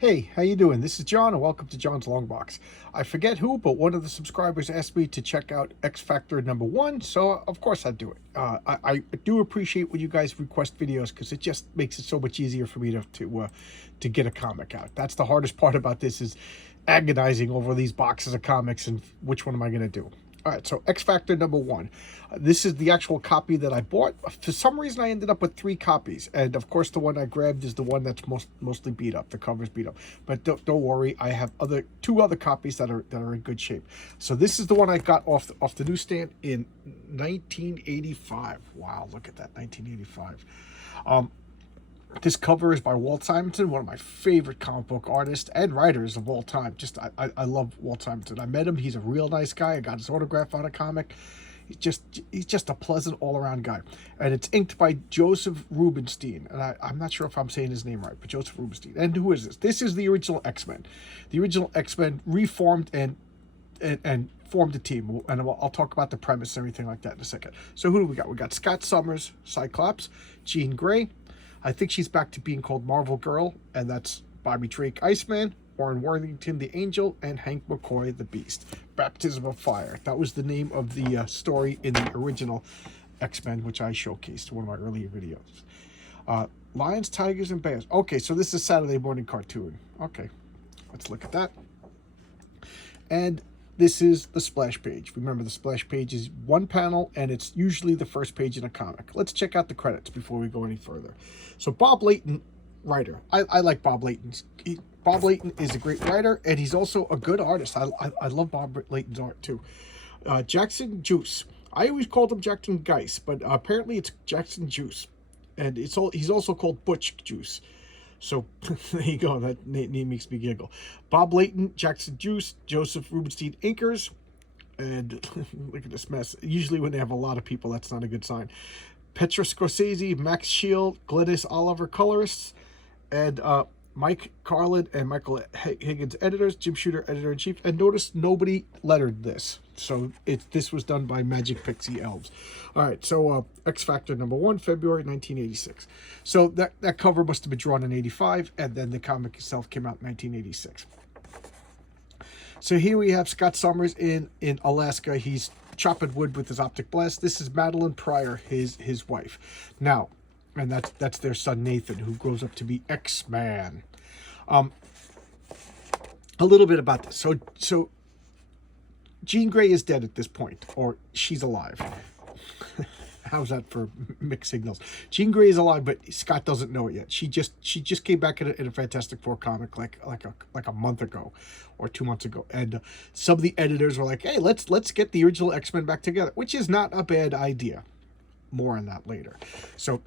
Hey, how you doing? This is John, and welcome to John's Long Box. I forget who, but one of the subscribers asked me to check out X Factor #1, so of course I do it. I do appreciate when you guys request videos because it just makes it so much easier for me to get a comic out. That's the hardest part about this, is agonizing over these boxes of comics and which one am I going to do. All right, so X Factor #1. This is the actual copy that I bought. For some reason, I ended up with 3 copies, and of course, the one I grabbed is the one that's mostly beat up. The cover's beat up, but don't worry, I have two other copies that are in good shape. So this is the one I got off the newsstand in 1985. Wow, look at that, 1985. This cover is by Walt Simonson, one of my favorite comic book artists and writers of all time. I love Walt Simonson. I met him. He's a real nice guy. I got his autograph on a comic. He's just a pleasant all-around guy. And it's inked by Joseph Rubinstein. And I'm not sure if I'm saying his name right, but Joseph Rubinstein. And who is this? This is the original X-Men. The original X-Men reformed and formed a team, and I'll talk about the premise and everything like that in a second. So who do we got? We got Scott Summers, Cyclops, Jean Grey. I think she's back to being called Marvel Girl, and that's Bobby Drake, Iceman, Warren Worthington, the Angel, and Hank McCoy, the Beast. Baptism of Fire. That was the name of the story in the original X-Men, which I showcased in one of my earlier videos. Lions, Tigers, and Bears. Okay, so this is Saturday morning cartoon. Okay, let's look at that. And this is the splash page. Remember, the splash page is one panel, and it's usually the first page in a comic. Let's check out the credits before we go any further. So Bob Layton, writer. I like Bob Layton. Bob Layton is a great writer, and he's also a good artist. I love Bob Layton's art, too. Jackson Juice. I always called him Jackson Geis, but apparently it's Jackson Juice. And he's also called Butch Juice. So there you go. That name makes me giggle. Bob Layton, Jackson Juice, Joseph Rubinstein inkers. And look at this mess. Usually when they have a lot of people, that's not a good sign. Petra Scorsese, Max Shield, Glynis Oliver colorists, and Mike Carlin and Michael Higgins editors, Jim Shooter editor-in-chief. And notice nobody lettered this. So this was done by Magic Pixie Elves. All right, so X Factor #1, February 1986. So that cover must have been drawn in 85, and then the comic itself came out in 1986. So here we have Scott Summers in Alaska. He's chopping wood with his optic blast. This is Madeline Pryor, his wife. Now, and that's their son Nathan, who grows up to be X-Man. A little bit about this. So Jean Grey is dead at this point, or she's alive. How's that for mixed signals? Jean Grey is alive, but Scott doesn't know it yet. She just came back in a Fantastic Four comic like a month ago or 2 months ago, and some of the editors were like, "Hey, let's get the original X-Men back together," which is not a bad idea. More on that later. So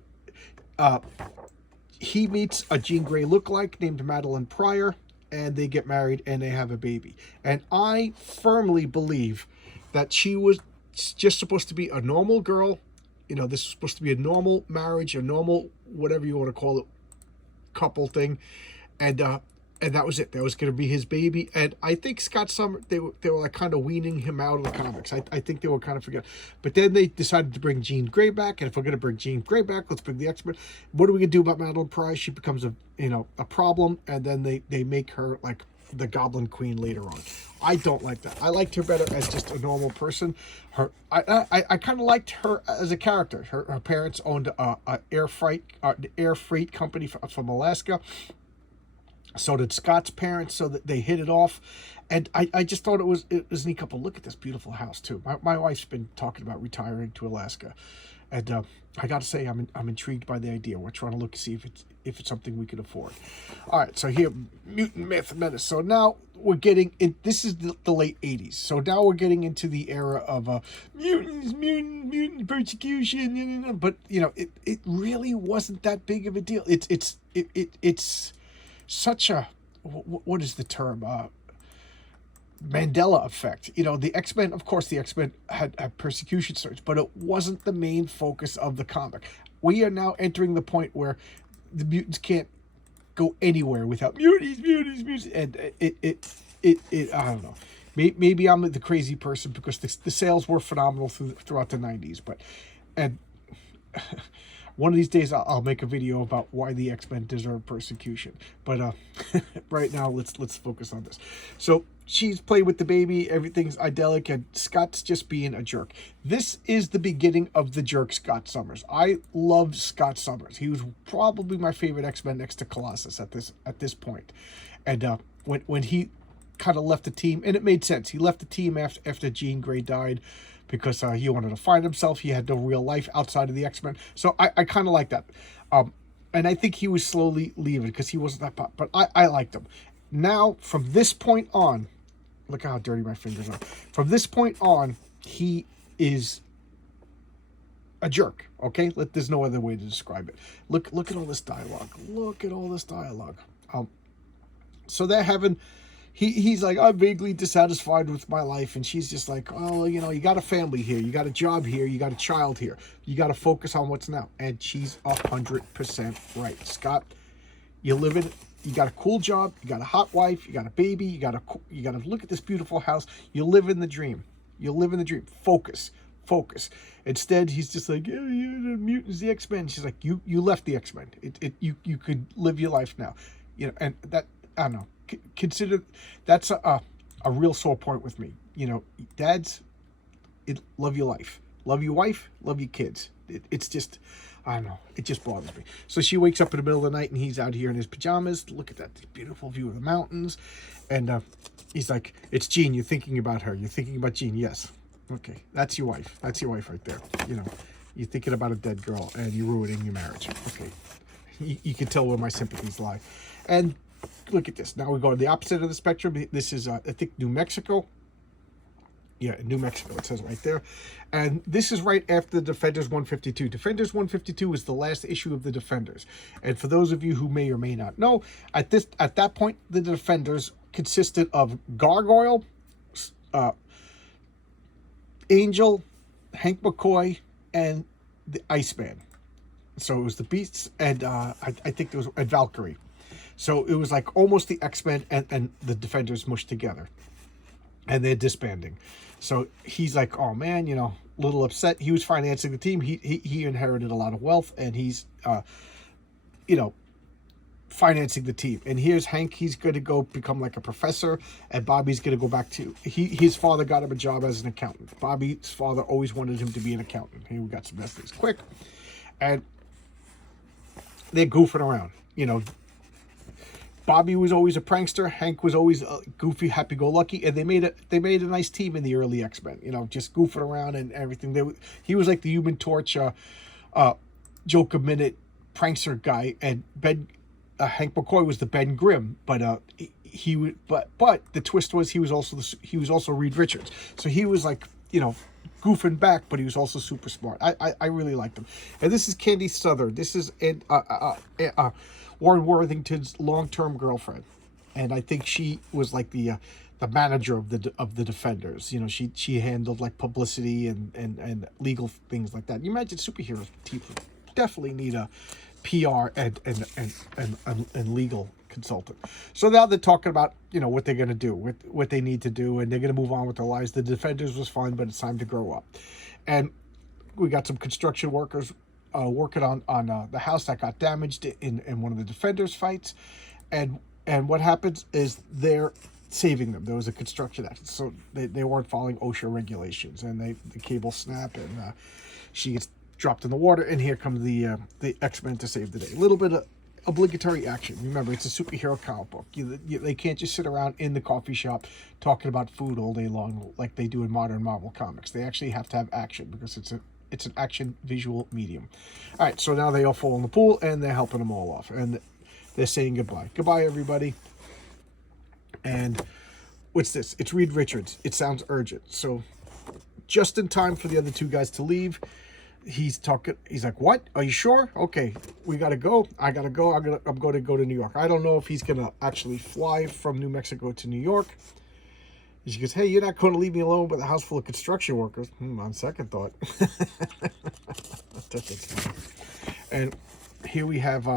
he meets a Jean Grey lookalike named Madeline Pryor, and they get married and they have a baby. And I firmly believe that she was just supposed to be a normal girl. You know, this was supposed to be a normal marriage, a normal, whatever you want to call it, couple thing. And that was it. That was going to be his baby. And I think Scott Summers, they were like kind of weaning him out of the comics. I think they were kind of forgetting. But then they decided to bring Jean Grey back. And if we're going to bring Jean Grey back, let's bring the X-Men. What are we going to do about Madeline Pryor? She becomes a problem. And then they make her like the Goblin Queen later on. I don't like that. I liked her better as just a normal person. I kind of liked her as a character. Her parents owned a air freight company from Alaska. So did Scott's parents, so that they hit it off. And I just thought it was a neat couple. Look at this beautiful house, too. My wife's been talking about retiring to Alaska. And I got to say, I'm intrigued by the idea. We're trying to look to see if it's something we can afford. All right, so here, Mutant Myth Menace. So now we're getting in. This is the late 80s. So now we're getting into the era of mutant persecution. But, you know, it really wasn't that big of a deal. It's such a, what is the term? Mandela effect. You know, the X-Men, of course, the X-Men had persecution stories, but it wasn't the main focus of the comic. We are now entering the point where the mutants can't go anywhere without mutants, and it I don't know. Maybe I'm the crazy person because the sales were phenomenal throughout the 90s, but One of these days I'll make a video about why the X-Men deserve persecution. But right now let's focus on this. So she's played with the baby, everything's idyllic, and Scott's just being a jerk. This is the beginning of the jerk Scott Summers. I love Scott Summers. He was probably my favorite X-Men next to Colossus at this point. And when he kind of left the team, and it made sense. He left the team after Jean Grey died, because he wanted to find himself. He had no real life outside of the X-Men. So I kind of like that. And I think he was slowly leaving because he wasn't that pop. But I liked him. Now, from this point on, look how dirty my fingers are. From this point on, he is a jerk, okay? There's no other way to describe it. Look at all this dialogue. Look at all this dialogue. So they're having... He's like, I'm vaguely dissatisfied with my life. And she's just like, oh, you know, you got a family here. You got a job here. You got a child here. You got to focus on what's now. And she's 100% right. Scott, you got a cool job. You got a hot wife. You got a baby. You got to look at this beautiful house. You live in the dream. You live in the dream. Focus. Instead, he's just like, yeah, the mutants, the X-Men. She's like, you left the X-Men. You could live your life now. You know, and that, I don't know. Consider that's a real sore point with me. You know, dads, love your life, love your wife, love your kids. It's just, I don't know, it just bothers me. So she wakes up in the middle of the night and he's out here in his pajamas. Look at that beautiful view of the mountains. And he's like, it's Jean, you're thinking about her. You're thinking about Jean. Yes. Okay. That's your wife. That's your wife right there. You know, you're thinking about a dead girl and you're ruining your marriage. Okay. You can tell where my sympathies lie. And look at this. Now we go to the opposite of the spectrum. This is, I think, New Mexico. Yeah, New Mexico. It says right there. And this is right after the Defenders 152. Defenders 152 is the last issue of the Defenders. And for those of you who may or may not know, at that point, the Defenders consisted of Gargoyle, Angel, Hank McCoy, and the Iceman. So it was the Beasts, and I think there was Valkyrie. So it was like almost the X-Men and the Defenders mushed together. And they're disbanding. So he's like, oh man, you know, a little upset. He was financing the team. He inherited a lot of wealth, and he's, you know, financing the team. And here's Hank. He's going to go become like a professor, and Bobby's going to go back to... His father got him a job as an accountant. Bobby's father always wanted him to be an accountant. Here we got some essays quick. And they're goofing around, you know. Bobby was always a prankster. Hank was always goofy, happy-go-lucky, and they made a nice team in the early X-Men. You know, just goofing around and everything. He was like the Human Torch, joke a minute prankster guy, and Hank McCoy was the Ben Grimm. But but the twist was he was also Reed Richards. So he was like, you know, goofing back, but he was also super smart. I really liked him. And this is Candy Southern. This is Warren Worthington's long-term girlfriend, and I think she was like the manager of the Defenders. You know, she handled like publicity and legal things like that. You imagine superhero people definitely need a PR and legal consultant. So now they're talking about, you know, what they're going to do, what they need to do, and they're going to move on with their lives. The Defenders was fun, but it's time to grow up. And we got some construction workers working on the house that got damaged in one of the Defenders fights, and what happens is they're saving them. There was a construction accident, so they weren't following OSHA regulations, and the cable snap, and she gets dropped in the water, and here come the X-Men to save the day. A little bit of obligatory action. Remember, it's a superhero comic book. They can't just sit around in the coffee shop talking about food all day long like they do in modern Marvel comics. They actually have to have action because it's an action visual medium. All right, so now they all fall in the pool, and they're helping them all off, and they're saying goodbye. Goodbye, everybody. And what's this? It's Reed Richards. It sounds urgent. So just in time for the other two guys to leave, he's like, what? Are you sure? Okay, we got to go. I got to go. I'm going to go to New York. I don't know if he's going to actually fly from New Mexico to New York. She goes, hey, you're not going to leave me alone with a house full of construction workers. On second thought. And here we have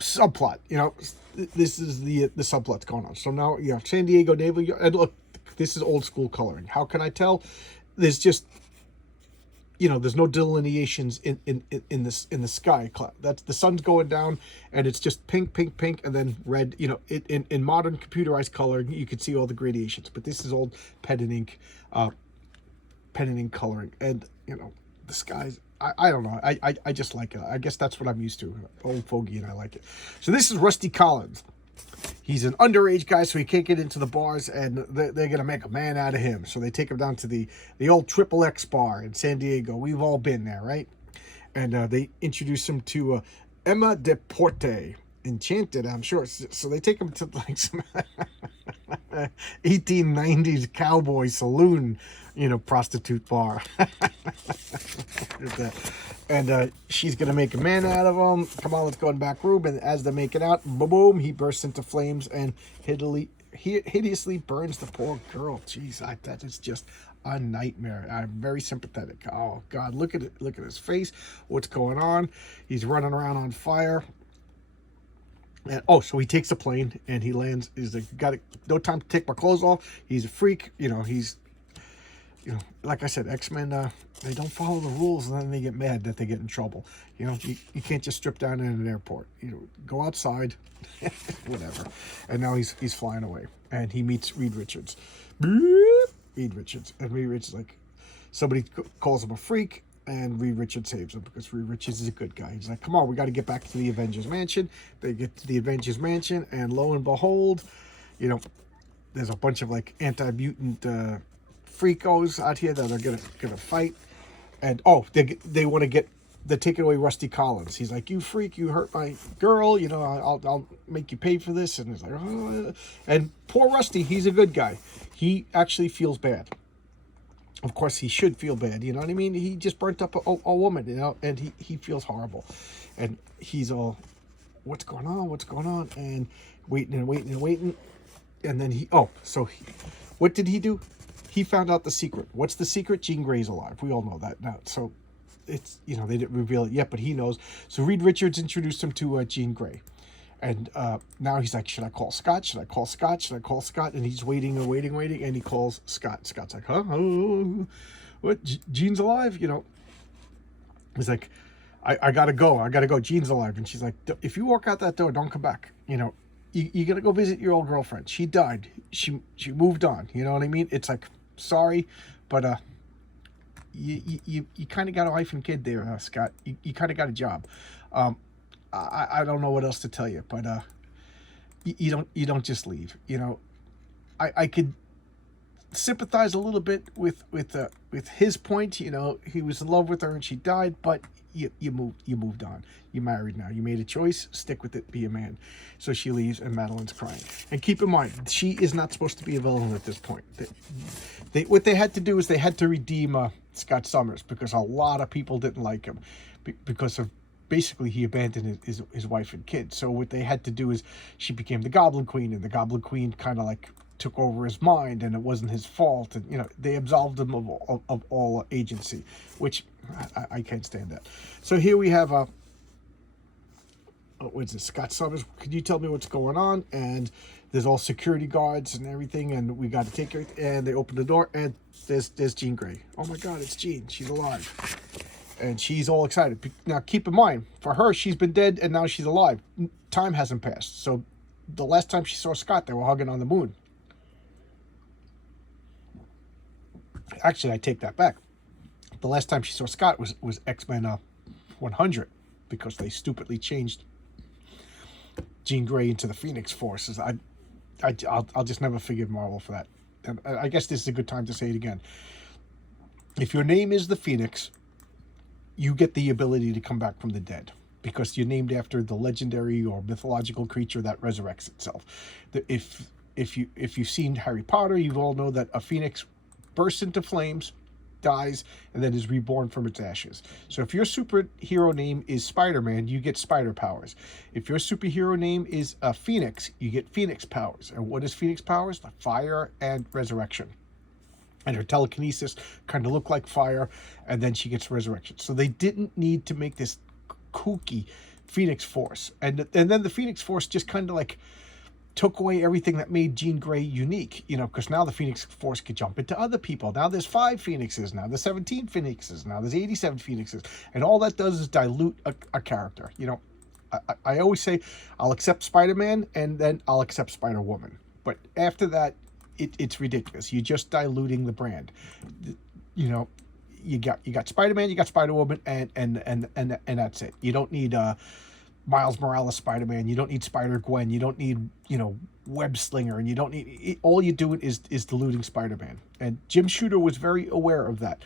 subplot. You know, this is the subplot's going on. So now you have San Diego Naval Yard. And look, this is old school coloring. How can I tell? There's just there's no delineations in the sky cloud. That's the sun's going down, and it's just pink, pink, pink, and then red. In modern computerized coloring, you can see all the gradations. But this is old pen and ink coloring, and the skies. I don't know. I just like it. I guess that's what I'm used to. Old fogey, and I like it. So this is Rusty Collins. He's an underage guy, so he can't get into the bars, and they're going to make a man out of him. So they take him down to the old Triple X bar in San Diego. We've all been there, right? And they introduce him to Emma Deporte. Enchanted, I'm sure. So they take him to like some 1890s cowboy saloon, prostitute bar. And she's gonna make a man out of him. Come on, let's go in the back room. And as they're making out, boom, boom, he bursts into flames and hideously burns the poor girl. Jeez, that is just a nightmare. I'm very sympathetic. Oh God, look at it. Look at his face. What's going on? He's running around on fire. And so he takes a plane and he lands. He's like, no time to take my clothes off. He's a freak. He's, like I said, X-Men, they don't follow the rules, and then they get mad that they get in trouble. You can't just strip down in an airport. Go outside, whatever. And now he's flying away, and he meets Reed Richards. Reed Richards, and Reed Richards, like, somebody calls him a freak, and Reed Richards saves him because Reed Richards is a good guy. He's like, come on, we got to get back to the Avengers Mansion. They get to the Avengers Mansion, and lo and behold, there's a bunch of like anti-mutant freakos out here that are gonna fight. And they want to they're taking away Rusty Collins. He's like, you freak, you hurt my girl, I'll make you pay for this. And he's like, oh. And poor Rusty, he's a good guy. He actually feels bad. Of course, he should feel bad, you know what I mean? He just burnt up a woman, and he feels horrible. And he's all, what's going on? And waiting. And then what did he do? He found out the secret. What's the secret? Jean Grey's alive. We all know that now. So it's, they didn't reveal it yet, but he knows. So Reed Richards introduced him to Jean Grey. And now he's like, should I call Scott? And he's waiting, and he calls Scott. Scott's like, huh? Oh, what? Jean's alive? He's like, I gotta go. Jean's alive. And she's like, if you walk out that door, don't come back. You gotta go visit your old girlfriend. She died. She moved on. You know what I mean? It's like, sorry, but you kind of got a wife and kid there, Scott. You kind of got a job. I don't know what else to tell you, but you don't just leave. I could sympathize a little bit with his point. He was in love with her and she died, but you moved on. You're married now. You made a choice. Stick with it. Be a man. So she leaves, and Madeline's crying. And keep in mind, she is not supposed to be a villain at this point. What they had to do is they had to redeem Scott Summers, because a lot of people didn't like him because of, basically, he abandoned his wife and kids. So what they had to do is she became the Goblin Queen, and the Goblin Queen kind of like took over his mind, and it wasn't his fault. And they absolved him of all agency, which I can't stand that. So here we have what's it, Scott Summers? Could you tell me what's going on? And there's all security guards and everything, and we got to take her. And they open the door, and there's Jean Grey. Oh my God, it's Jean. She's alive. And she's all excited. Now, keep in mind, for her, she's been dead, and now she's alive. Time hasn't passed. So the last time she saw Scott, they were hugging on the moon. Actually, I take that back. The last time she saw Scott was X-Men 100, because they stupidly changed Jean Grey into the Phoenix Forces. I'll just never forgive Marvel for that. And I guess this is a good time to say it again. If your name is the Phoenix, you get the ability to come back from the dead, because you're named after the legendary or mythological creature that resurrects itself. If you've seen Harry Potter, you all know that a phoenix bursts into flames, dies, and then is reborn from its ashes. So if your superhero name is Spider-Man, you get spider powers. If your superhero name is a Phoenix, you get Phoenix powers. And what is Phoenix powers? The fire and resurrection. And her telekinesis kind of looked like fire, and then she gets resurrection. So they didn't need to make this kooky Phoenix Force. And then the Phoenix Force just kind of like took away everything that made Jean Grey unique, you know, because now the Phoenix Force could jump into other people. Now there's 5 Phoenixes, now there's 17 Phoenixes, now there's 87 Phoenixes, and all that does is dilute a character. You know, I always say I'll accept Spider-Man and then I'll accept Spider-Woman, but after that, it's ridiculous. You're just diluting the brand. You know, you got Spider-Man, you got Spider-Woman, and that's it. You don't need Miles Morales Spider-Man, you don't need Spider-Gwen, you don't need, you know, Web Slinger, and you don't need, all you're doing is diluting Spider-Man. And Jim Shooter was very aware of that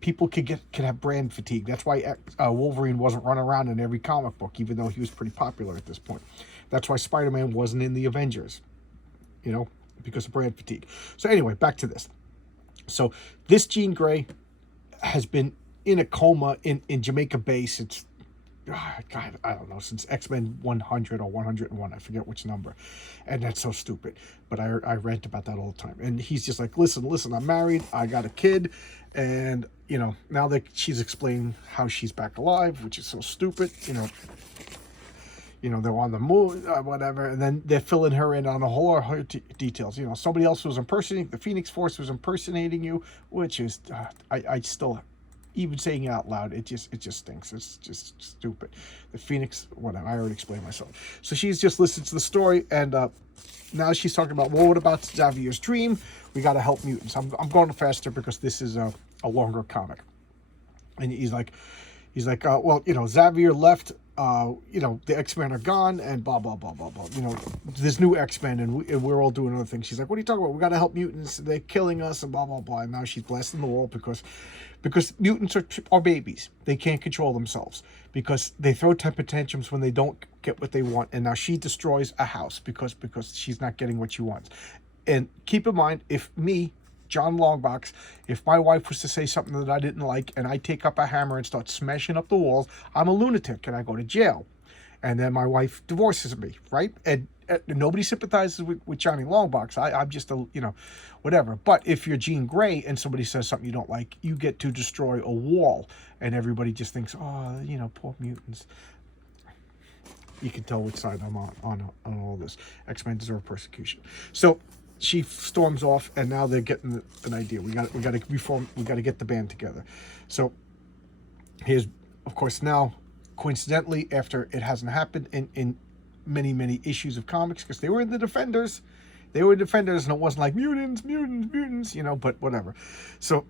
people could have brand fatigue. That's why Wolverine wasn't running around in every comic book, even though he was pretty popular at this point. That's why Spider-Man wasn't in the Avengers, you know, because of brand fatigue. So anyway, back to this. So this Jean Grey has been in a coma in Jamaica Bay since, God, I don't know, since X-Men 100 or 101. I forget which number. And that's so stupid. But I rant about that all the time. And he's just like, listen, I'm married. I got a kid. And, you know, now that she's explained how she's back alive, which is so stupid, you know, they're on the moon, whatever, and then they're filling her in on a whole lot of her details. You know, somebody else was impersonating, the Phoenix Force was impersonating you, which is, I still, even saying it out loud, it just stinks. It's just stupid. The Phoenix, whatever, I already explained myself. So she's just listened to the story, and now she's talking about, well, what about Xavier's dream? We got to help mutants. I'm going faster because this is a longer comic. And he's like, well, you know, Xavier left, you know, the X-Men are gone, and blah, blah, blah, blah, blah. You know, there's new X-Men, and we're all doing other things. She's like, what are you talking about? We got to help mutants. They're killing us, and blah, blah, blah. And now she's blasting the wall because mutants are babies. They can't control themselves because they throw temper tantrums when they don't get what they want. And now she destroys a house because she's not getting what she wants. And keep in mind, if me, John Longbox, if my wife was to say something that I didn't like and I take up a hammer and start smashing up the walls, I'm a lunatic and I go to jail. And then my wife divorces me, right? And nobody sympathizes with Johnny Longbox. I'm just a, you know, whatever. But if you're Jean Grey and somebody says something you don't like, you get to destroy a wall. And everybody just thinks, oh, you know, poor mutants. You can tell which side I'm on all this. X-Men deserve persecution. So she storms off, and now they're getting an idea. We got to reform. We got to get the band together. So here's, of course, now coincidentally, after it hasn't happened in many issues of comics, because they were in the Defenders, and it wasn't like mutants, you know. But whatever. So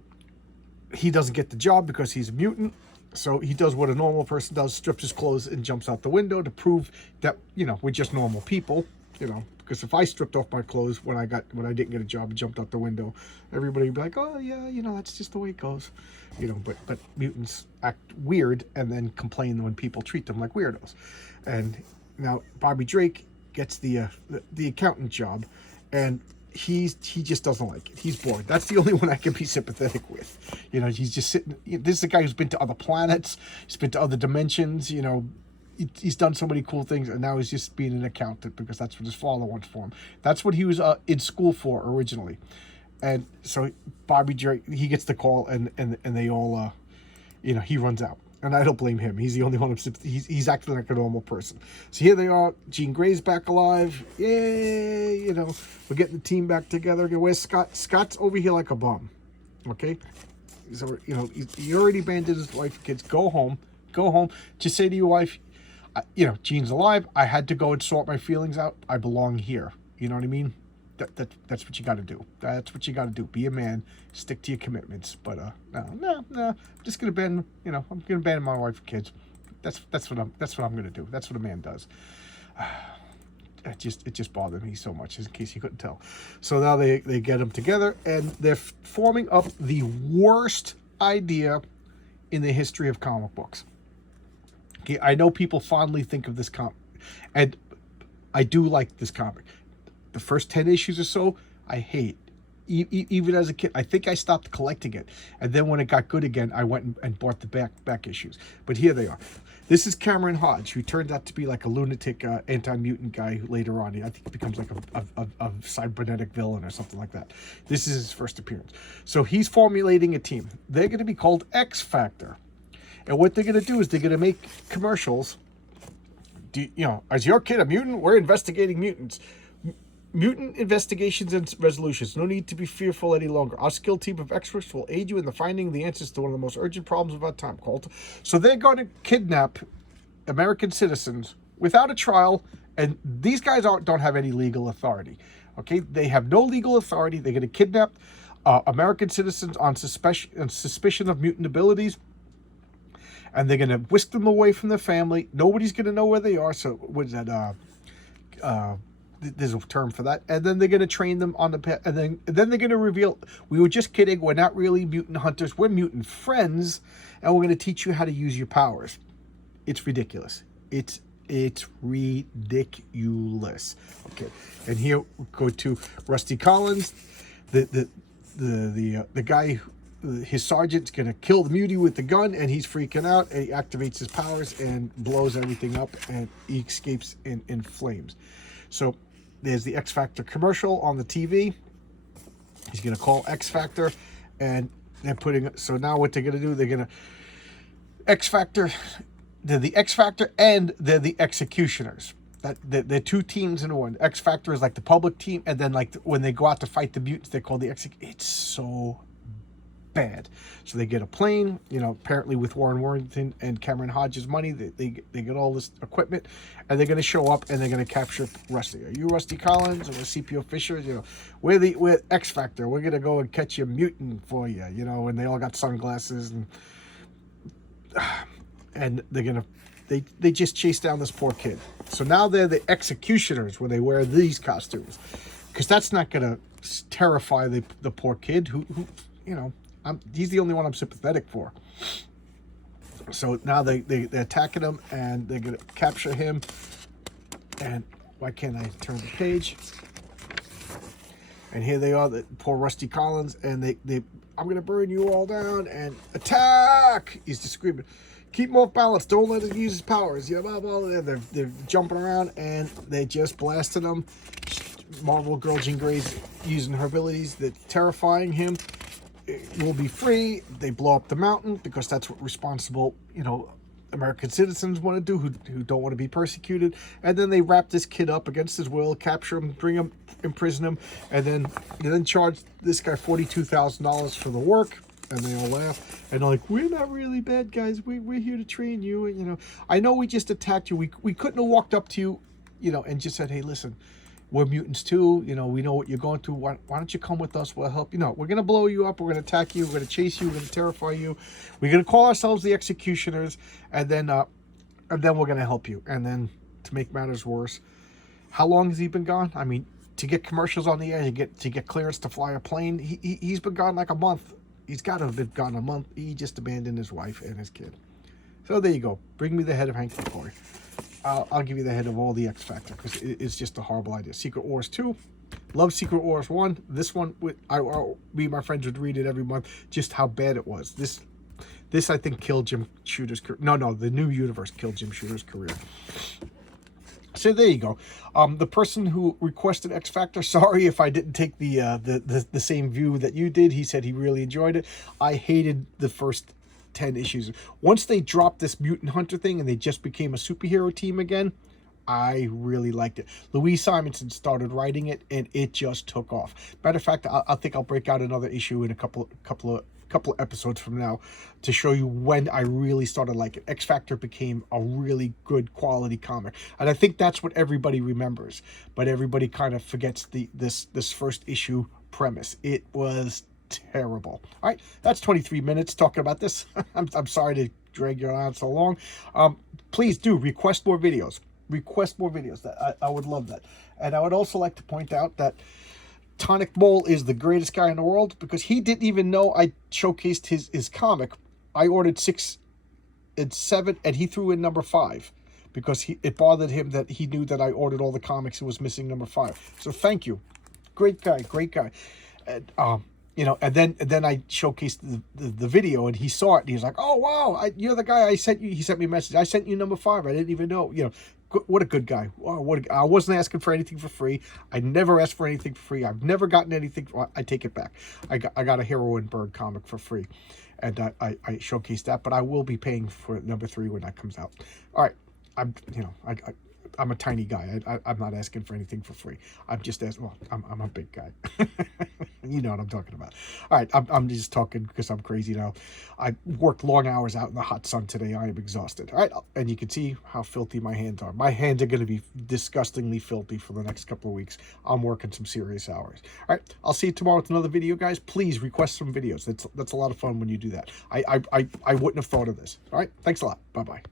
he doesn't get the job because he's a mutant. So he does what a normal person does: strips his clothes and jumps out the window to prove that, you know, we're just normal people. You know, because if I stripped off my clothes when I didn't get a job and jumped out the window, everybody would be like, oh yeah, you know, that's just the way it goes. You know, but mutants act weird and then complain when people treat them like weirdos. And now Bobby Drake gets the accountant job, and he just doesn't like it. He's bored. That's the only one I can be sympathetic with. You know, he's just sitting. This is a guy who's been to other planets. He's been to other dimensions. You know, he's done so many cool things, and now he's just being an accountant because that's what his father wants for him. That's what he was in school for originally. And so Bobby Drake, he gets the call, and they all, you know, he runs out. And I don't blame him. He's the only one he's acting like a normal person. So here they are. Jean Grey's back alive. Yay! You know, we're getting the team back together. Where's Scott? Scott's over here like a bum. Okay? So, you know, he already abandoned his wife and kids. Go home. Go home. Just say to your wife, you know, Jean's alive. I had to go and sort my feelings out. I belong here. You know what I mean? That's what you got to do. That's what you got to do. Be a man. Stick to your commitments. But no. I'm just gonna abandon. You know, I'm gonna abandon my wife and kids. That's what I'm gonna do. That's what a man does. It just bothered me so much, in case you couldn't tell. So now they get them together, and they're forming up the worst idea in the history of comic books. Okay, I know people fondly think of this comic, and I do like this comic. The first 10 issues or so, I hate. Even as a kid, I think I stopped collecting it. And then when it got good again, I went and bought the back issues. But here they are. This is Cameron Hodge, who turned out to be like a lunatic anti-mutant guy who later on, I think he becomes like a cybernetic villain or something like that. This is his first appearance. So he's formulating a team. They're going to be called X Factor. And what they're going to do is they're going to make commercials is your kid a mutant? We're investigating mutants. Mutant investigations and resolutions. No need to be fearful any longer. Our skilled team of experts will aid you in the finding of the answers to one of the most urgent problems of our time, Colt. So they're going to kidnap American citizens without a trial, and these guys don't have any legal authority. Okay, they have no legal authority. They're going to kidnap American citizens on suspicion of mutant abilities, and they're going to whisk them away from their family. Nobody's going to know where they are. So what is that? There's a term for that. And then they're going to train them on the pet, and then they're going to reveal, we were just kidding, we're not really mutant hunters, we're mutant friends, and we're going to teach you how to use your powers. It's ridiculous. It's ridiculous. Okay, and here we go to Rusty Collins, the guy. His sergeant's gonna kill the mutie with the gun, and he's freaking out, and he activates his powers and blows everything up, and he escapes in flames. So there's the X Factor commercial on the TV. He's gonna call X Factor, and they're putting, so now what they're gonna do, they're gonna X Factor, they're the X Factor and they're the executioners. They're two teams in one. X Factor is like the public team, and then like when they go out to fight the mutants, they're called the It's so bad. So they get a plane, apparently with Warren Worthington and Cameron Hodges' money, they get all this equipment, and they're going to show up and they're going to capture Rusty. Are you Rusty Collins or CPO Fisher? We're X Factor. We're going to go and catch a mutant for you, and they all got sunglasses, and they're going to, they just chase down this poor kid. So now they're the executioners when they wear these costumes, because that's not going to terrify the poor kid who he's the only one I'm sympathetic for. So now they're attacking him, and they're going to capture him. And why can't I turn the page? And here they are, the poor Rusty Collins, and I'm going to burn you all down, and attack! He's just screaming, keep him off balance, don't let him use his powers. Blah, blah, blah. They're jumping around, and they just blasted him. Marvel Girl Jean Grey's using her abilities, they're terrifying him. Will be free. They blow up the mountain because that's what responsible, American citizens want to do who don't want to be persecuted. And then they wrap this kid up against his will, capture him, bring him, imprison him, and then charge this guy $42,000 for the work. And they all laugh, and they're like, we're not really bad guys. We're here to train you. And, I know we just attacked you. We couldn't have walked up to you, and just said, hey, listen, we're mutants too. We know what you're going through. Why don't you come with us? We'll help you. No, we're going to blow you up. We're going to attack you. We're going to chase you. We're going to terrify you. We're going to call ourselves the executioners. And then we're going to help you. And then to make matters worse, how long has he been gone? I mean, to get commercials on the air, to get clearance to fly a plane, he's been gone like a month. He's got to have been gone a month. He just abandoned his wife and his kid. So there you go. Bring me the head of Hank McCoy. I'll give you the head of all the X Factor, because it's just a horrible idea. Secret Wars 2. Love Secret Wars 1. This one, me and my friends would read it every month, just how bad it was. This I think killed Jim Shooter's career. No, the new universe killed Jim Shooter's career. So there you go. The person who requested X Factor, sorry if I didn't take the same view that you did. He said he really enjoyed it. I hated the first 10 issues. Once they dropped this mutant hunter thing and they just became a superhero team again, I really liked it. Louise Simonson started writing it, and it just took off. Matter of fact, I think I'll break out another issue in a couple of episodes from now to show you when I really started liking it. X Factor became a really good quality comic, and I think that's what everybody remembers, but everybody kind of forgets this first issue premise. It was terrible. All right, that's 23 minutes talking about this. I'm sorry to drag you on so long. Please do request more videos. That I would love that. And I would also like to point out that Tonic Mole is the greatest guy in the world, because he didn't even know I showcased his comic. I ordered 6 and 7, and he threw in number 5 because it bothered him that he knew that I ordered all the comics and was missing number 5. So thank you. Great guy. And and then I showcased the video, and he saw it, and he was like, oh wow, you're the guy I sent you. He sent me a message. I sent you number 5. I didn't even know. What a good guy. I wasn't asking for anything for free. I never asked for anything for free. I've never gotten anything. I take it back. I got a Hero and Bird comic for free, and I showcased that, but I will be paying for number 3 when that comes out. All right. I'm, you know, I'm a tiny guy. I'm not asking for anything for free. I'm just asking, well, I'm a big guy. You know what I'm talking about. All right, I'm just talking because I'm crazy now. I worked long hours out in the hot sun today. I am exhausted. All right, and you can see how filthy my hands are. My hands are going to be disgustingly filthy for the next couple of weeks. I'm working some serious hours. All right, I'll see you tomorrow with another video, guys. Please request some videos. That's a lot of fun when you do that. I wouldn't have thought of this. All right, thanks a lot. Bye-bye.